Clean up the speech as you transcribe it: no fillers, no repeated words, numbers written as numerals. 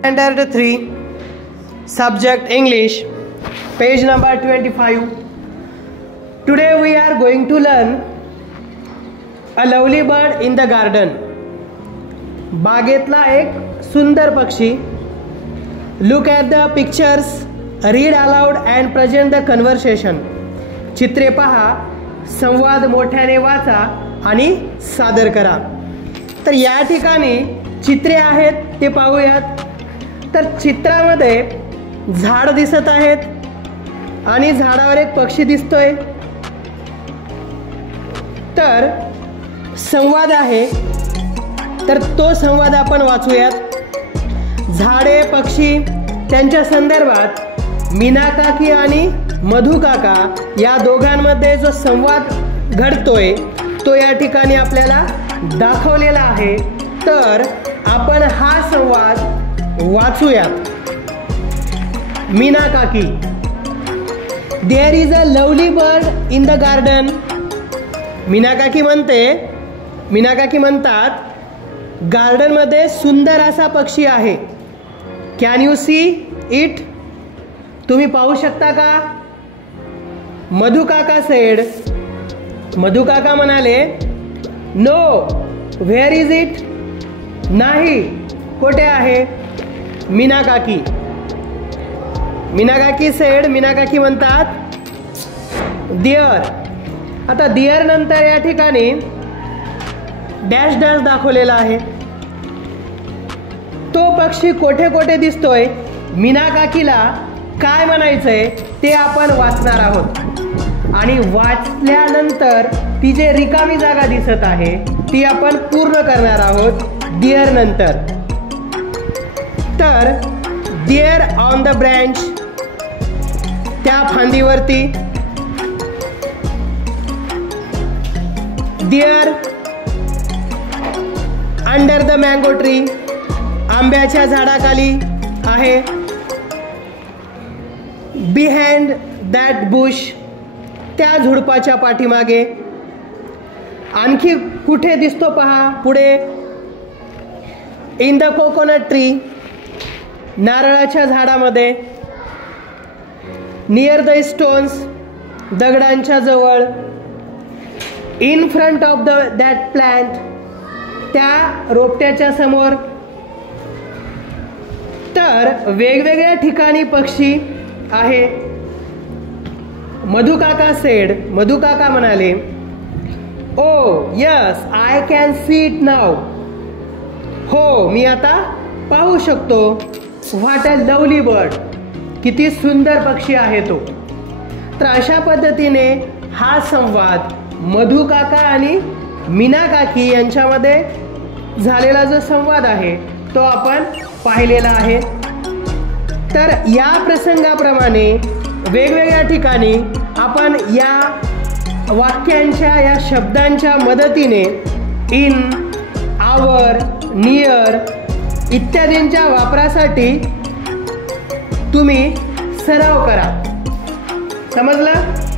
Standard 3, subject English, page number 25. Today we are going to learn a lovely bird in the garden. बागेतला एक सुंदर पक्षी. Look at the pictures, read aloud and present the conversation. चित्रे पहा, संवाद मोठ्याने वाचा आणि सादर करा. तर या ठिकाणी चित्रे आहेत ते पाहूयात. तर चित्रामध्ये झाड दिसत आहेत आणि झाडावर एक पक्षी दिसतोय. तर संवाद आहे, तर तो संवाद आपण वाचूयात. झाडे पक्षी त्यांच्या संदर्भात मीना काकी आणि मधु काका या दोघांमध्ये जो संवाद घडतोय तो या ठिकाणी आपल्याला दाखवलेला आहे. तर आपण हा संवाद वाचूयात. मीना काकी, there is a lovely bird in the garden. Meena काकी म्हणतात, गार्डन मध्ये सुंदर असा पक्षी आहे. Can you see it? तुम्ही पाहू शकता का? मधु काका म्हणाले, नो, व्हेअर इज इट? नाही, कोठे आहे? मीना काकी म्हणतात, डिअर. आता डिअर नंतर या ठिकाणी डॅश डॅश दाखवलेला आहे. तो पक्षी कोठे कोठे दिसतोय, मीना काकीला काय म्हणायचंय ते आपण वाचणार आहोत. आणि वाचल्यानंतर ती जे रिकामी जागा दिसत आहे ती आपण पूर्ण करणार आहोत डिअर नंतर. तर डिअर ऑन द ब्रँच, त्या फांदीवरती. Deer under the mango tree, आंब्याच्या झाडाखाली आहे. बिहाइंड दॅट बुश, त्या झुडपाच्या पाठीमागे. आणखी कुठे दिसतो पहा पुढे. इन द कोकोनट ट्री, नारळाच्या झाडामध्ये. नियर द स्टोन्स, दगडांच्या जवळ. In front of that plant, त्या रोपट्याच्या समोर. तर वेगवेगळ्या ठिकाणी पक्षी आहे. मधु काका म्हणाले, ओ yes, I can see it नाव. हो, मी आता पाहू शकतो. व्हॉट अ लवली बर्ड, किती सुंदर पक्षी आहे तो. तर अशा पद्धतीने हा संवाद मधु काका आणि मीना काकी यांच्यामध्ये झालेला जो संवाद आहे तो आपण पाहिलेला आहे. तर या प्रसंगाप्रमाणे वेगवेगळ्या ठिकाणी आपण या वाक्यांच्या, या शब्दांच्या मदतीने इन, आवर, नियर इत्यादींच्या वापरासाठी तुम्ही सराव करा. समजलं?